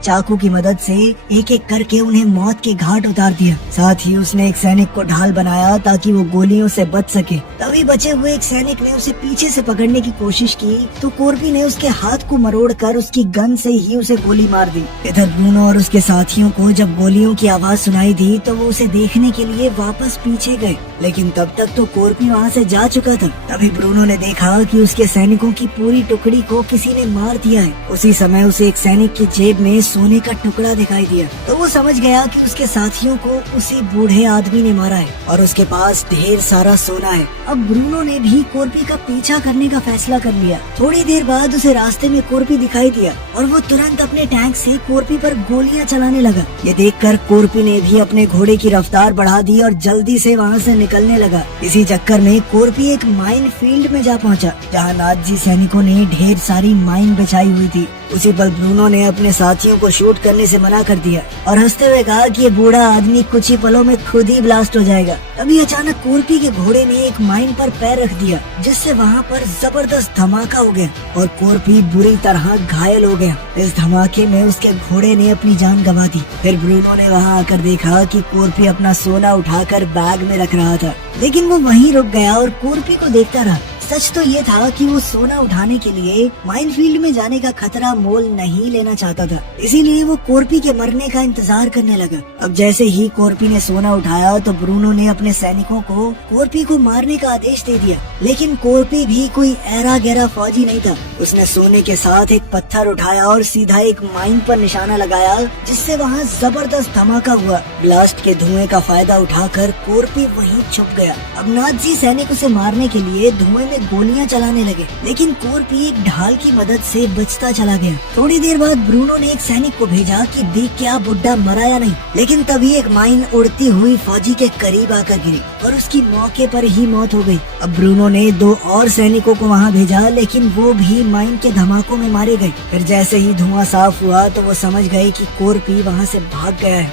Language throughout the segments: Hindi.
चाकू की मदद से एक एक करके उन्हें मौत के घाट उतार दिया। साथ ही उसने एक सैनिक को ढाल बनाया ताकि वो गोलियों से बच सके। तभी बचे हुए एक सैनिक ने उसे पीछे से पकड़ने की कोशिश की तो कोर्पी ने उसके हाथ को मरोड़कर उसकी गन से ही उसे गोली मार दी। इधर ब्रूनो और उसके साथियों को जब गोलियों की आवाज सुनाई दी तो वो उसे देखने के लिए वापस पीछे गए, लेकिन तब तक तो कोर्पी वहाँ से जा चुका था। तभी ब्रूनो ने देखा कि उसके सैनिकों की पूरी टुकड़ी को किसी ने मार दिया है। उसी समय उसे एक सैनिक की जेब में सोने का टुकड़ा दिखाई दिया तो वो समझ गया कि उसके साथियों को उसी बूढ़े आदमी ने मारा है और उसके पास ढेर सारा सोना है। अब ब्रूनो ने भी कोर्पी का पीछा करने का फैसला कर लिया। थोड़ी देर बाद उसे रास्ते में कोर्पी दिखाई दिया और वो तुरंत अपने टैंक से कोर्पी पर गोलियां चलाने लगा। ये देखकर कोर्पी ने भी अपने घोड़े की रफ्तार बढ़ा दी और जल्दी से वहाँ से निकलने लगा। इसी चक्कर में कोर्पी एक माइन फील्ड में जा पहुँचा जहाँ नाजी सैनिकों ने ढेर सारी माइन बिछाई हुई थी। उसी पल ब्रूनो ने अपने साथियों को शूट करने से मना कर दिया और हंसते हुए कहा कि ये बूढ़ा आदमी कुछ ही पलों में खुद ही ब्लास्ट हो जाएगा। तभी अचानक कोर्पी के घोड़े ने एक माइन पर पैर रख दिया जिससे वहाँ पर जबरदस्त धमाका हो गया और कोर्पी बुरी तरह घायल हो गया। इस धमाके में उसके घोड़े ने अपनी जान गंवा दी। फिर ब्रूनो ने वहाँ आकर देखा कि कोर्पी अपना सोना उठाकर बैग में रख रहा था, लेकिन वो वहीं रुक गया और कोर्पी को देखता रहा। सच तो ये था कि वो सोना उठाने के लिए माइनफील्ड में जाने का खतरा मोल नहीं लेना चाहता था, इसीलिए वो कोर्पी के मरने का इंतजार करने लगा। अब जैसे ही कोर्पी ने सोना उठाया तो ब्रूनो ने अपने सैनिकों को कोर्पी को मारने का आदेश दे दिया, लेकिन कोर्पी भी कोई ऐरा गहरा फौजी नहीं था। उसने सोने के साथ एक पत्थर उठाया और सीधा एक माइन पर निशाना लगाया जिससे वहाँ जबरदस्त धमाका हुआ। ब्लास्ट के धुएं का फायदा उठाकर कोर्पी वहीं छुप गया। अब नाजी सैनिक उसे मारने के लिए धुएं में गोलियां चलाने लगे, लेकिन कोर्पी एक ढाल की मदद से बचता चला गया। थोड़ी देर बाद ब्रूनो ने एक सैनिक को भेजा कि देख क्या बुड्ढा मरा या नहीं, लेकिन तभी एक माइन उड़ती हुई फौजी के करीब आकर गिरी और उसकी मौके पर ही मौत हो गई। अब ब्रूनो ने 2 और सैनिकों को वहां भेजा, लेकिन वो भी माइन के धमाकों में मारे गए। फिर जैसे ही धुआं साफ हुआ तो वो समझ गए कि कोर्पी वहां से भाग गया है।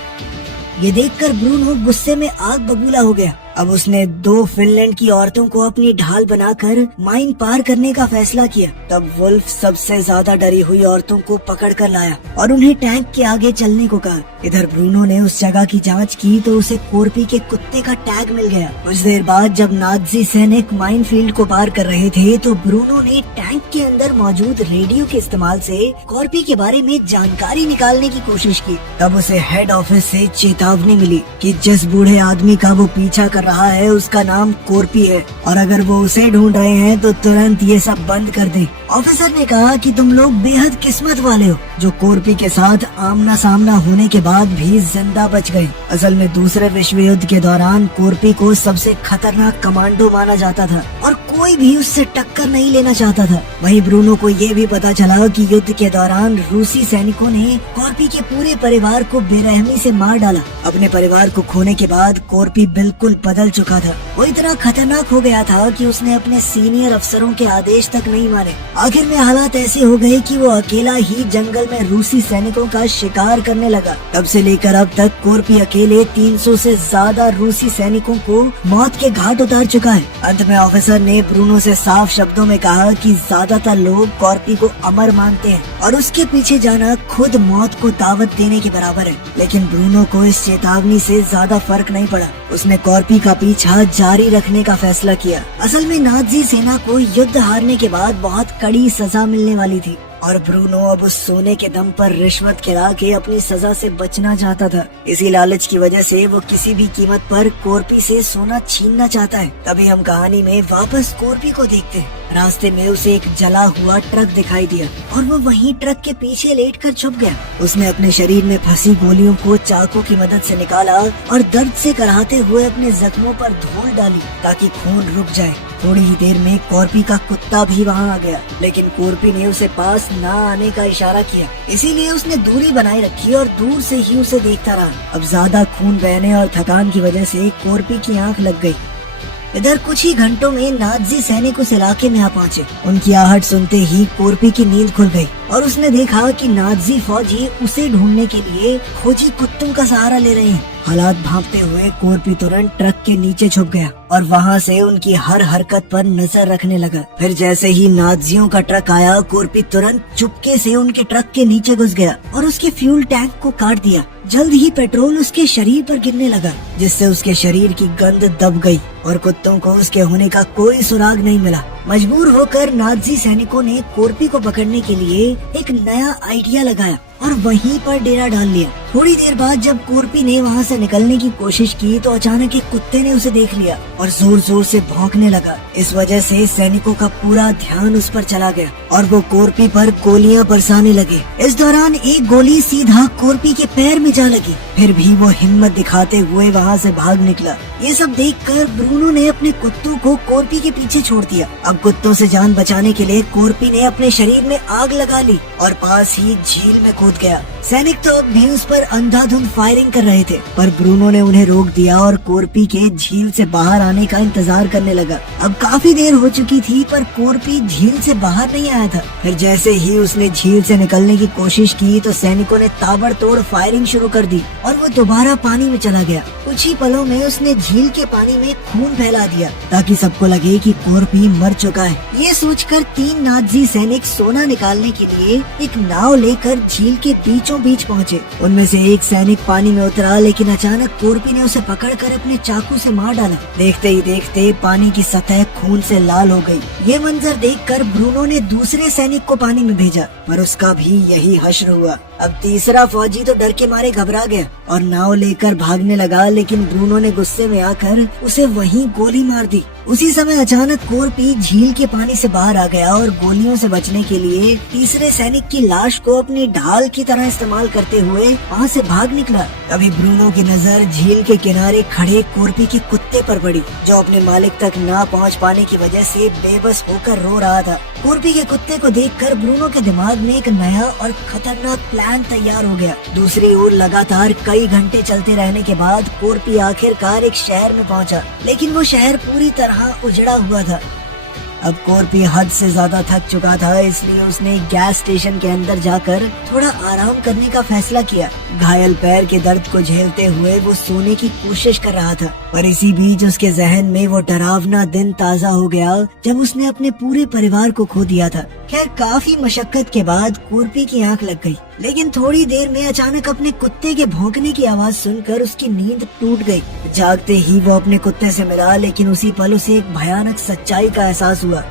ये देखकर ब्रूनो गुस्से में आग बबूला हो गया। अब उसने 2 फिनलैंड की औरतों को अपनी ढाल बनाकर माइन पार करने का फैसला किया। तब वुल्फ सबसे ज्यादा डरी हुई औरतों को पकड़कर लाया और उन्हें टैंक के आगे चलने को कहा। इधर ब्रूनो ने उस जगह की जांच की तो उसे कोर्पी के कुत्ते का टैग मिल गया। कुछ देर बाद जब नाजी सैनिक माइन फील्ड को पार कर रहे थे तो ब्रूनो ने टैंक के अंदर मौजूद रेडियो के इस्तेमाल से कोर्पी के बारे में जानकारी निकालने की कोशिश की। तब उसे हेड ऑफिस से चेतावनी मिली कि जिस बूढ़े आदमी का वो पीछा कर रहा है उसका नाम कोर्पी है और अगर वो उसे ढूंढ रहे हैं तो तुरंत ये सब बंद कर दें। ऑफिसर ने कहा कि तुम लोग बेहद किस्मत वाले हो जो कोर्पी के साथ आमना सामना होने के बाद भी जिंदा बच गए। असल में दूसरे विश्व युद्ध के दौरान कोर्पी को सबसे खतरनाक कमांडो माना जाता था और कोई भी उससे टक्कर नहीं लेना चाहता था। वहीं ब्रूनो को ये भी पता चला कि युद्ध के दौरान रूसी सैनिकों ने कोर्पी के पूरे परिवार को बेरहमी से मार डाला। अपने परिवार को खोने के बाद कोर्पी बिल्कुल बदल चुका था। वो इतना खतरनाक हो गया था कि उसने अपने सीनियर अफसरों के आदेश तक नहीं माने। आखिर में हालात ऐसे हो गए कि वो अकेला ही जंगल में रूसी सैनिकों का शिकार करने लगा। तब से लेकर अब तक कोर्पी अकेले 300 से ज्यादा रूसी सैनिकों को मौत के घाट उतार चुका है। अंत में ऑफिसर ने ब्रूनो से साफ शब्दों में कहा कि ज्यादातर लोग कोर्पी को अमर मानते हैं और उसके पीछे जाना खुद मौत को दावत देने के बराबर है। लेकिन ब्रूनो को इस चेतावनी से ज्यादा फर्क नहीं पड़ा। उसने कोर्पी का पीछा जारी रखने का फैसला किया। असल में नाजी सेना को युद्ध हारने के बाद बहुत कड़ी सजा मिलने वाली थी और ब्रूनो अब उस सोने के दम पर रिश्वत खिला के अपनी सजा से बचना चाहता था। इसी लालच की वजह से वो किसी भी कीमत पर कोर्पी से सोना छीनना चाहता है। तभी हम कहानी में वापस कोर्पी को देखते हैं। रास्ते में उसे एक जला हुआ ट्रक दिखाई दिया और वो वहीं ट्रक के पीछे लेटकर छुप गया। उसने अपने शरीर में फंसी गोलियों को चाकू की मदद से निकाला और दर्द से कराहते हुए अपने जख्मों पर धूल डाली ताकि खून रुक जाए। थोड़ी ही देर में कोर्पी का कुत्ता भी वहाँ आ गया, लेकिन कोर्पी ने उसे पास ना आने का इशारा किया, इसीलिए उसने दूरी बनाए रखी और दूर से ही उसे देखता रहा। अब ज्यादा खून बहने और थकान की वजह से कोर्पी की आंख लग गई। इधर कुछ ही घंटों में नाजी सैनिक उस इलाके में आ पहुँचे। उनकी आहट सुनते ही कोरपी की नींद खुल गई और उसने देखा कि नाजी फौजी उसे ढूंढने के लिए खोजी कुत्तों का सहारा ले रहे हैं। हालात भांपते हुए कोरपी तुरंत ट्रक के नीचे छुप गया और वहाँ से उनकी हर हरकत पर नजर रखने लगा। फिर जैसे ही नाजियों का ट्रक आया, कोरपी तुरंत चुपके से उनके ट्रक के नीचे घुस गया और उसके फ्यूल टैंक को काट दिया। जल्द ही पेट्रोल उसके शरीर पर गिरने लगा, जिससे उसके शरीर की गंध दब गई और कुत्तों को उसके होने का कोई सुराग नहीं मिला। मजबूर होकर नाजी सैनिकों ने कोरपी को पकड़ने के लिए एक नया आइडिया लगाया और वहीं पर डेरा डाल लिया। थोड़ी देर बाद जब कोरपी ने वहाँ से निकलने की कोशिश की तो अचानक एक कुत्ते ने उसे देख लिया और जोर जोर से भौंकने लगा। इस वजह से सैनिकों का पूरा ध्यान उस पर चला गया और वो कोरपी पर गोलियां बरसाने लगे। इस दौरान एक गोली सीधा कोरपी के पैर में जा लगी, फिर भी वो हिम्मत दिखाते हुए वहाँ से भाग निकला। ये सब देखकर ब्रूनो ने अपने कुत्तों को कोरपी के पीछे छोड़ दिया। अब कुत्तों से जान बचाने के लिए कोरपी ने अपने शरीर में आग लगा ली और पास ही झील में कूद गया। सैनिक तो अब भी उस पर अंधाधुंध फायरिंग कर रहे थे, पर ब्रूनो ने उन्हें रोक दिया और कोरपी के झील से बाहर आने का इंतजार करने लगा। अब काफी देर हो चुकी थी पर कोरपी झील से बाहर नहीं आया था। फिर जैसे ही उसने झील से निकलने की कोशिश की तो सैनिकों ने ताबड़तोड़ फायरिंग शुरू कर दी और वो दोबारा पानी में चला गया। कुछ ही पलों में उसने झील के पानी में खून फैला दिया ताकि सबको लगे कि कोरपी मर चुका है। ये सोचकर 3 नाजी सैनिक सोना निकालने के लिए एक नाव लेकर झील के बीचों बीच पहुँचे। उनमें से एक सैनिक पानी में उतरा, लेकिन अचानक कोरपी ने उसे पकड़कर अपने चाकू से मार डाला। देखते ही देखते पानी की सतह खून से लाल हो गई। ये मंजर देखकर ब्रूनो ने दूसरे सैनिक को पानी में भेजा, पर उसका भी यही हश्र हुआ। अब तीसरा फौजी तो डर के मारे घबरा गया और नाव लेकर भागने लगा, लेकिन ब्रूनो ने गुस्से में आकर उसे वहीं गोली मार दी। उसी समय अचानक कोरपी झील के पानी से बाहर आ गया और गोलियों से बचने के लिए तीसरे सैनिक की लाश को अपनी ढाल की तरह इस्तेमाल करते हुए वहाँ से भाग निकला। तभी ब्रूनो की नजर झील के किनारे खड़े कोरपी के कुत्ते पर पड़ी, जो अपने मालिक तक ना पहुँच पाने की वजह से बेबस होकर रो रहा था। कोरपी के कुत्ते को देखकर ब्रूनो के दिमाग में एक नया और खतरनाक प्लान तैयार हो गया। दूसरी ओर लगातार कई घंटे चलते रहने के बाद कोरपी आखिरकार एक शहर में पहुंचा, लेकिन वो शहर पूरी तरह उजड़ा हुआ था। अब कोरपी हद से ज्यादा थक चुका था, इसलिए उसने गैस स्टेशन के अंदर जाकर थोड़ा आराम करने का फैसला किया। घायल पैर के दर्द को झेलते हुए वो सोने की कोशिश कर रहा था, पर इसी बीच उसके जहन में वो डरावना दिन ताजा हो गया जब उसने अपने पूरे परिवार को खो दिया था। खैर, काफी मशक्कत के बाद कोरपी की आंख लग गई, लेकिन थोड़ी देर में अचानक अपने कुत्ते के भौंकने की आवाज सुनकर उसकी नींद टूट गई। जागते ही वो अपने कुत्ते से मिला, लेकिन उसी पल उसे एक भयानक सच्चाई का एहसास हुआ।